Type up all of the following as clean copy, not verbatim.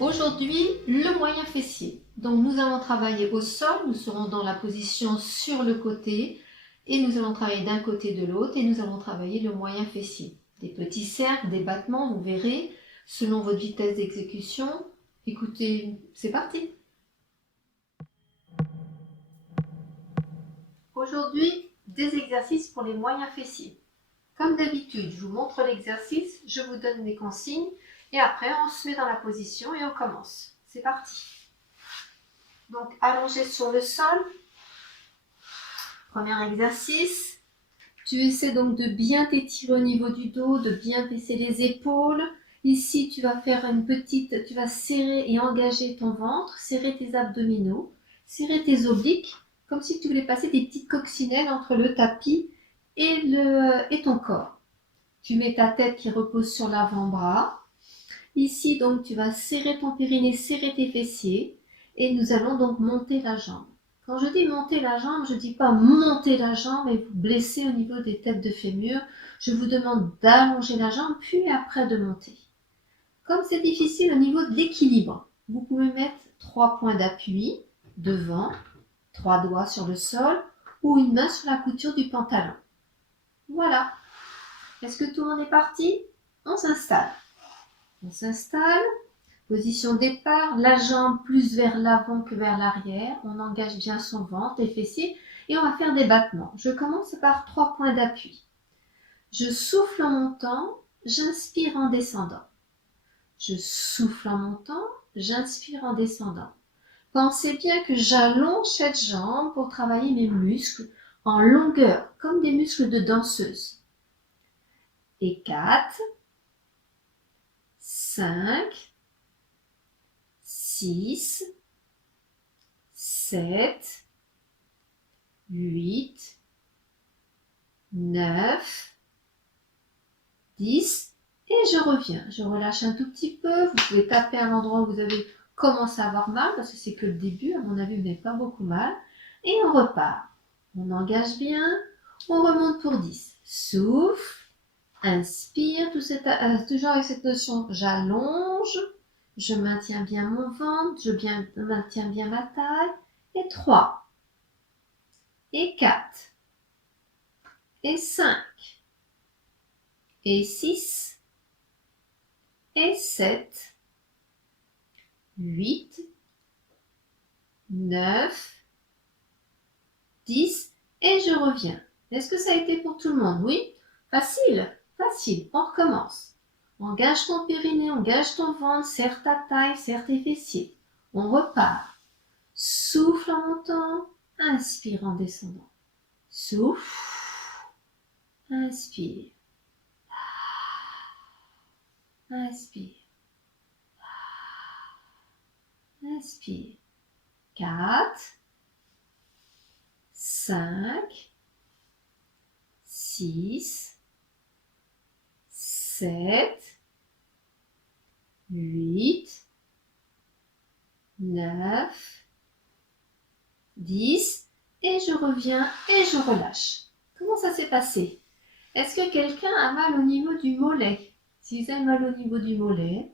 Aujourd'hui, le moyen fessier. Donc nous allons travailler au sol, nous serons dans la position sur le côté et nous allons travailler d'un côté de l'autre et nous allons travailler le moyen fessier. Des petits cercles, des battements, vous verrez, selon votre vitesse d'exécution. Écoutez, c'est parti. Aujourd'hui, des exercices pour les moyens fessiers. Comme d'habitude, je vous montre l'exercice, je vous donne des consignes et après on se met dans la position et on commence. C'est parti. Donc allongé sur le sol. Premier exercice. Tu essaies donc de bien t'étirer au niveau du dos, de bien baisser les épaules. Ici, tu vas faire tu vas serrer et engager ton ventre, serrer tes abdominaux, serrer tes obliques, comme si tu voulais passer des petites coccinelles entre le tapis et ton corps. Tu mets ta tête qui repose sur l'avant-bras. Ici, donc, tu vas serrer ton périnée, serrer tes fessiers et nous allons donc monter la jambe. Quand je dis monter la jambe, je ne dis pas monter la jambe et vous blesser au niveau des têtes de fémur. Je vous demande d'allonger la jambe puis après de monter. Comme c'est difficile au niveau de l'équilibre, vous pouvez mettre 3 points d'appui devant, 3 doigts sur le sol ou une main sur la couture du pantalon. Voilà. Est-ce que tout le monde est parti? On s'installe. On s'installe. Position départ, la jambe plus vers l'avant que vers l'arrière. On engage bien son ventre, les fessiers et on va faire des battements. Je commence par 3 points d'appui. Je souffle en montant, j'inspire en descendant. Je souffle en montant, j'inspire en descendant. Pensez bien que j'allonge cette jambe pour travailler mes muscles en longueur, comme des muscles de danseuse. Et 4, 5, 6, 7, 8, 9, 10 et je reviens. Je relâche un tout petit peu. Vous pouvez taper à l'endroit où vous avez commencé à avoir mal parce que c'est que le début. À mon avis, vous n'avez pas beaucoup mal. Et on repart. On engage bien. On remonte pour 10. Souffle. Inspire. Toujours avec cette notion. J'allonge. Je maintiens bien mon ventre. Je maintiens bien ma taille. Et 3. Et 4. Et 5. Et 6. Et 7. 8. 9. 10. Et je reviens. Est-ce que ça a été pour tout le monde? Oui? Facile? Facile. On recommence. Engage ton périnée, engage ton ventre, serre ta taille, serre tes fessiers. On repart. Souffle en montant, inspire en descendant. Souffle, inspire. Inspire. Inspire. 4, 5, 6, 7, 8, 9, 10 et je reviens et je relâche. Comment ça s'est passé? Est-ce que quelqu'un a mal au niveau du mollet? Si vous avez mal au niveau du mollet,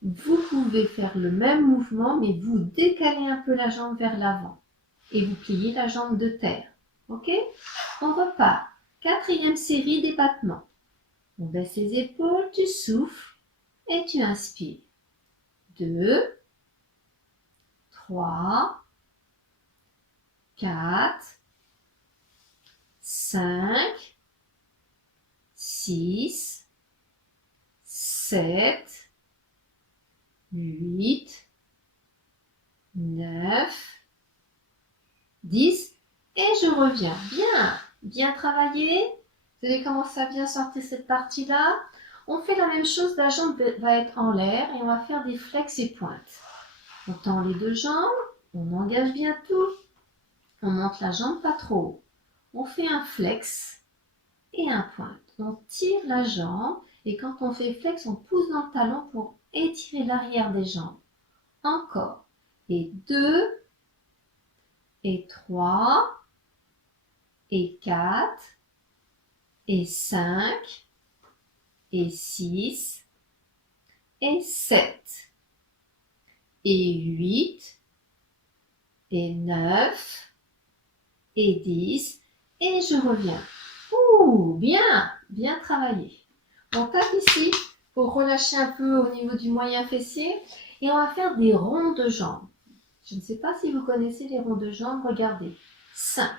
vous pouvez faire le même mouvement, mais vous décalez un peu la jambe vers l'avant et vous pliez la jambe de terre. Ok? On repart. 4e série des battements. On baisse les épaules, tu souffles et tu inspires. 2, 3, 4, 5, 6, 7, 8, 9, 10 et je reviens. Bien, bien travaillé. Vous avez commencé à bien sortir cette partie-là. On fait la même chose, la jambe va être en l'air et on va faire des flex et pointes. On tend les deux jambes, on engage bien tout. On monte la jambe pas trop haut. On fait un flex et un pointe. On tire la jambe et quand on fait flex, on pousse dans le talon pour étirer l'arrière des jambes. Encore. Et 2, et 3, et 4, et 5, et 6, et 7, et 8, et 9, et 10, et je reviens. Ouh, bien, bien travaillé. On tape ici pour relâcher un peu au niveau du moyen fessier et on va faire des ronds de jambes. Je ne sais pas si vous connaissez les ronds de jambes, regardez. Simple.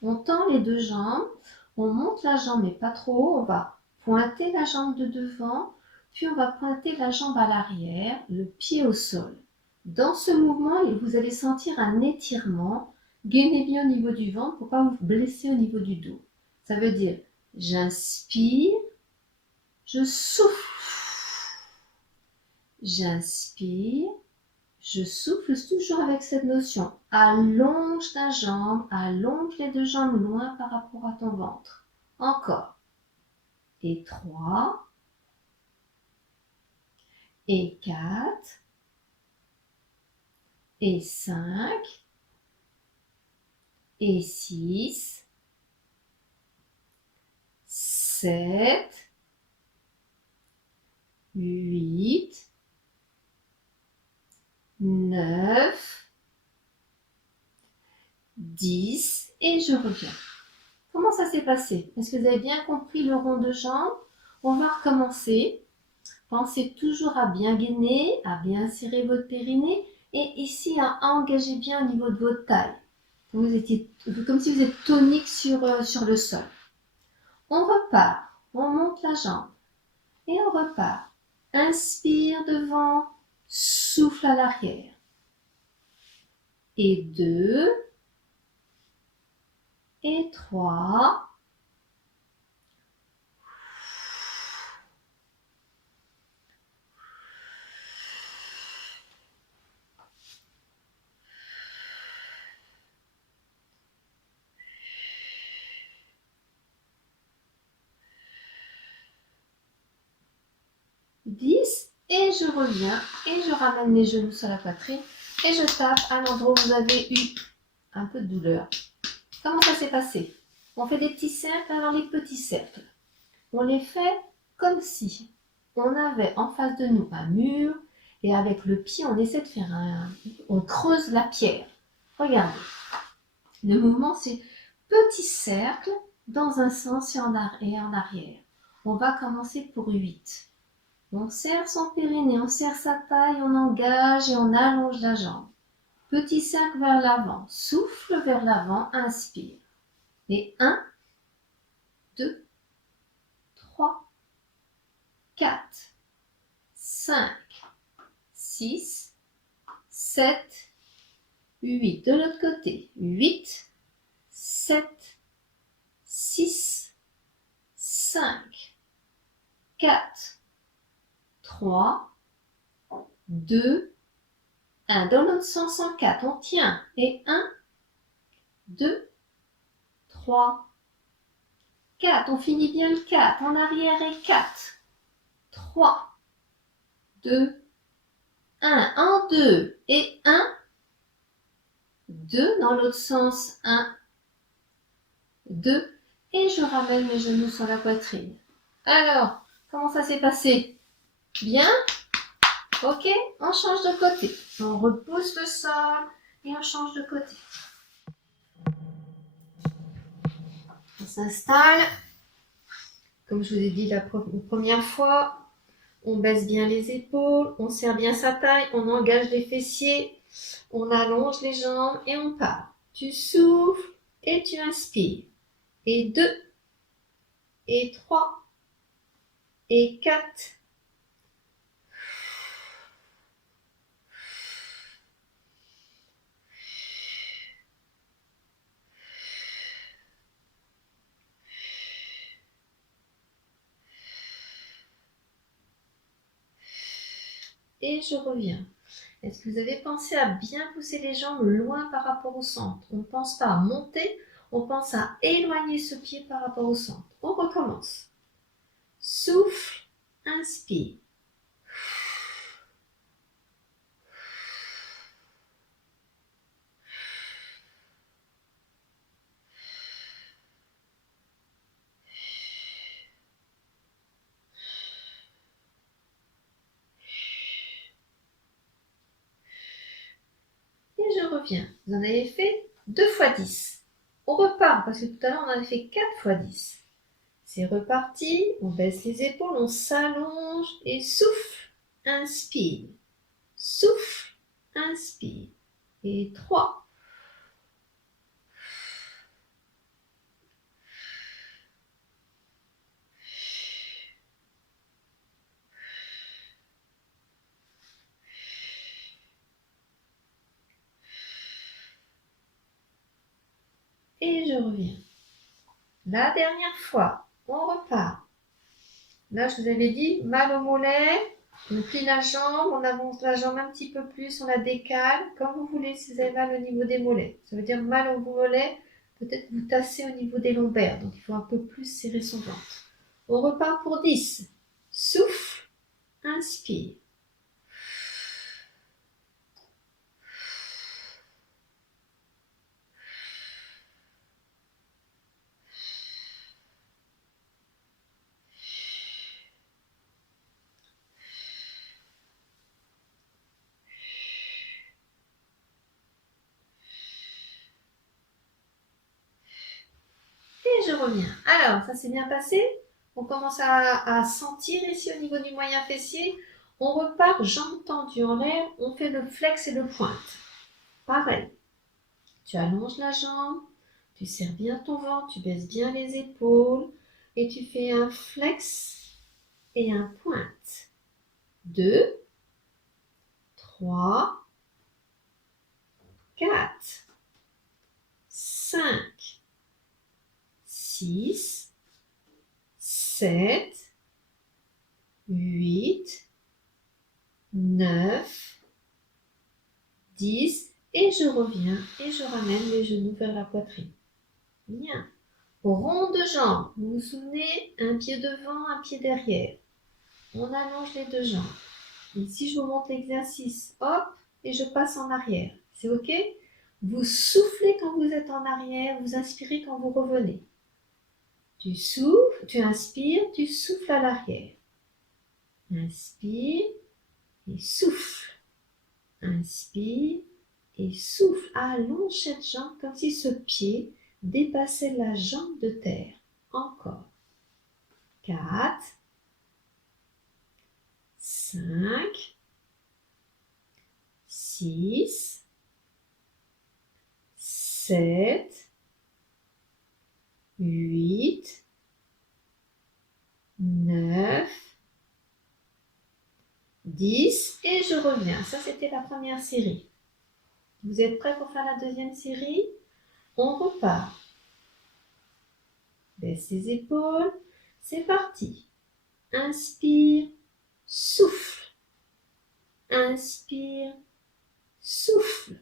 On tend les deux jambes, on monte la jambe mais pas trop haut, on va pointer la jambe de devant, puis on va pointer la jambe à l'arrière, le pied au sol. Dans ce mouvement, vous allez sentir un étirement. Gainez bien au niveau du ventre pour ne pas vous blesser au niveau du dos. Ça veut dire, j'inspire, je souffle. J'inspire, je souffle toujours avec cette notion. Allonge ta jambe, allonge les deux jambes loin par rapport à ton ventre. Encore. Et 3, et 4, et 5, et 6, 7, 8, 9, 10 et je reviens. Comment ça s'est passé? Est-ce que vous avez bien compris le rond de jambe? On va recommencer. Pensez toujours à bien gainer, à bien serrer votre périnée et ici à engager bien au niveau de votre taille. Comme si vous êtes tonique sur le sol. On repart, on monte la jambe et on repart. Inspire devant, souffle à l'arrière. Et 2, et 3, et je reviens et je ramène les genoux sur la poitrine et je tape à l'endroit où vous avez eu un peu de douleur. Comment ça s'est passé? On fait des petits cercles. Alors les petits cercles, on les fait comme si on avait en face de nous un mur et avec le pied on essaie de faire on creuse la pierre. Regardez, le mouvement c'est petit cercle dans un sens et en arrière. On va commencer pour 8. On serre son périnée, on serre sa taille, on engage et on allonge la jambe. Petit cercle vers l'avant, souffle vers l'avant, inspire. Et 1, 2, 3, 4, 5, 6, 7, 8. De l'autre côté, 8, 7, 6, 5, 4, 3, 2, 1. Dans l'autre sens en 4, on tient. Et 1, 2, 3, 4. On finit bien le 4. En arrière et 4. 3, 2, 1. En 2 et 1, 2. Dans l'autre sens, 1, 2. Et je ramène mes genoux sur la poitrine. Alors, comment ça s'est passé? Bien? Ok, on change de côté. On repousse le sol et on change de côté. On s'installe. Comme je vous ai dit la première fois, on baisse bien les épaules, on serre bien sa taille, on engage les fessiers, on allonge les jambes et on part. Tu souffles et tu inspires. Et 2, et 3, et 4. Et je reviens. Est-ce que vous avez pensé à bien pousser les jambes loin par rapport au centre? On ne pense pas à monter, on pense à éloigner ce pied par rapport au centre. On recommence. Souffle, inspire. reviens. Vous en avez fait 2 fois 10. On repart parce que tout à l'heure, on en a fait 4 fois 10. C'est reparti. On baisse les épaules, on s'allonge et souffle. Inspire. Souffle. Inspire. Et 3. Et je reviens. La dernière fois, on repart. Là, je vous avais dit, mal au mollet, on plie la jambe, on avance la jambe un petit peu plus, on la décale, comme vous voulez si vous avez mal au niveau des mollets. Ça veut dire mal au mollet, peut-être vous tassez au niveau des lombaires, donc il faut un peu plus serrer son ventre. On repart pour 10. Souffle, inspire. Et je reviens. Alors, ça s'est bien passé. On commence à sentir ici au niveau du moyen fessier. On repart, jambes tendues en l'air. On fait le flex et le pointe. Pareil. Tu allonges la jambe. Tu serres bien ton ventre. Tu baisses bien les épaules. Et tu fais un flex et un pointe. 2, 3, 4, 5, 6, 7, 8, 9, 10 et je reviens et je ramène les genoux vers la poitrine. Bien. Rond de jambes. Vous vous souvenez, un pied devant, un pied derrière. On allonge les 2 jambes. Ici, je vous montre l'exercice. Hop, et je passe en arrière. C'est OK? Vous soufflez quand vous êtes en arrière, vous inspirez quand vous revenez. Tu souffles, tu inspires, tu souffles à l'arrière. Inspire et souffle. Inspire et souffle. Allonge cette jambe comme si ce pied dépassait la jambe de terre. Encore. 4, 5, 6, 7, 8, 9, 10 et je reviens. Ça, c'était la première série. Vous êtes prêts pour faire la deuxième série? On repart. Baisse les épaules. C'est parti. Inspire, souffle. Inspire, souffle.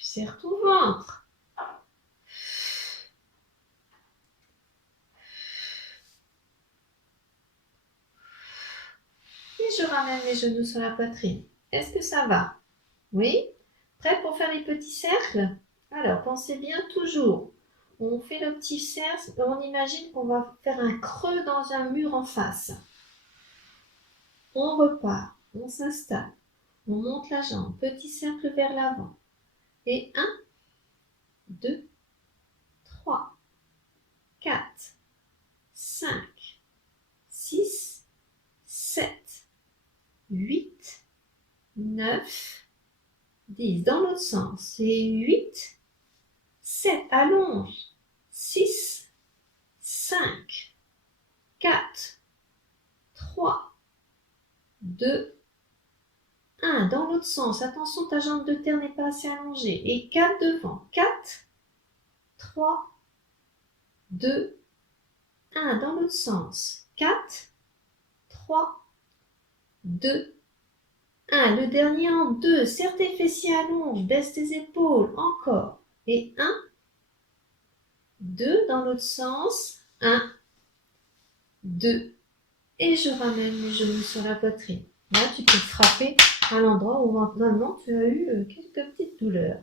Serre ton ventre. Et je ramène les genoux sur la poitrine. Est-ce que ça va? Oui? Prêt pour faire les petits cercles? Alors, pensez bien toujours. On fait le petit cercle, on imagine qu'on va faire un creux dans un mur en face. On repart, on s'installe, on monte la jambe, petit cercle vers l'avant. Et 1, 2, 3, 4, 5, 6, 7, 8, 9, 10. Dans l'autre sens, c'est 8, 7, allonge, 6, 5, 4, 3, 2, 1. Dans l'autre sens, attention, ta jambe de terre n'est pas assez allongée. Et 4 devant, 4, 3, 2, 1. Dans l'autre sens, 4, 3, 2, 1. Le dernier en 2. Serre tes fessiers, allonge, baisse tes épaules. Encore. Et 1, 2. Dans l'autre sens, 1, 2. Et je ramène les genoux sur la poitrine. Là, tu peux frapper à l'endroit où normalement tu as eu quelques petites douleurs.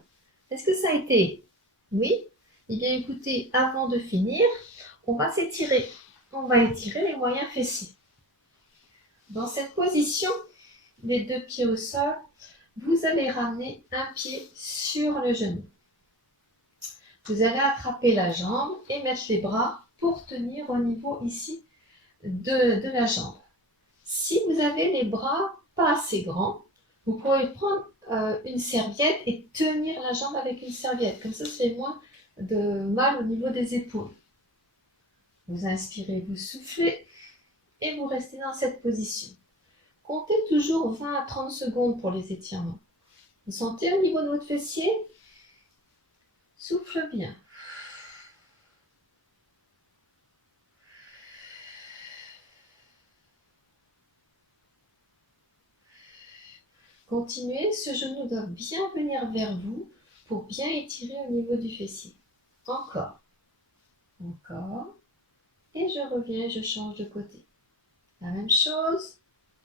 Est-ce que ça a été? Oui? Eh bien écoutez, avant de finir, on va s'étirer. On va étirer les moyens fessiers. Dans cette position, les deux pieds au sol, vous allez ramener un pied sur le genou. Vous allez attraper la jambe et mettre les bras pour tenir au niveau ici de la jambe. Si vous avez les bras pas assez grands, vous pouvez prendre une serviette et tenir la jambe avec une serviette. Comme ça fait moins de mal au niveau des épaules. Vous inspirez, vous soufflez et vous restez dans cette position. Comptez toujours 20 à 30 secondes pour les étirements. Vous sentez au niveau de votre fessier? Souffle bien. Continuez, ce genou doit bien venir vers vous pour bien étirer au niveau du fessier. Encore. Encore. Et je reviens, je change de côté. La même chose.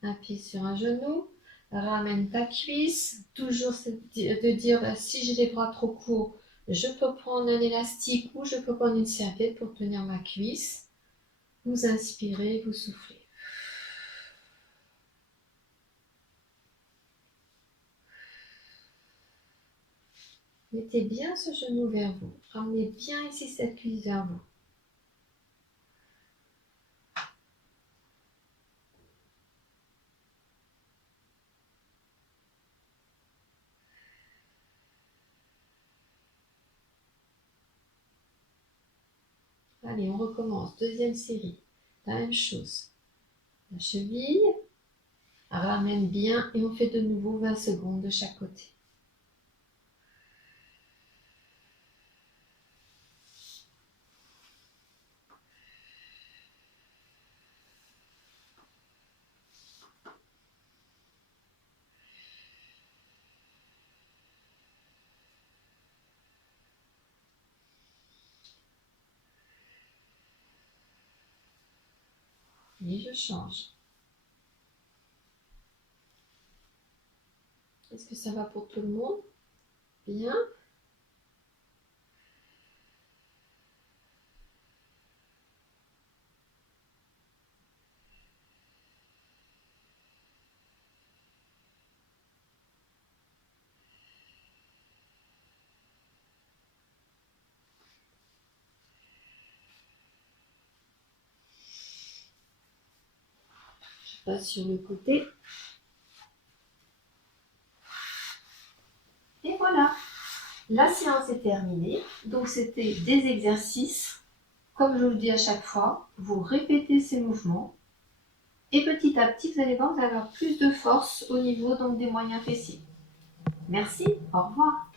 Un pied sur un genou. Ramène ta cuisse. Toujours de dire si j'ai les bras trop courts, je peux prendre un élastique ou je peux prendre une serviette pour tenir ma cuisse. Vous inspirez, vous soufflez. Mettez bien ce genou vers vous. Ramenez bien ici cette cuisse vers vous. Allez, on recommence. Deuxième série. La même chose. La cheville. Ramène bien et on fait de nouveau 20 secondes de chaque côté. Et je change. Est-ce que ça va pour tout le monde? Bien. Je passe sur le côté. Et voilà. La séance est terminée. Donc c'était des exercices. Comme je vous le dis à chaque fois, vous répétez ces mouvements. Et petit à petit, vous allez voir, vous allez avoir plus de force au niveau donc, des moyens fessiers. Merci, au revoir.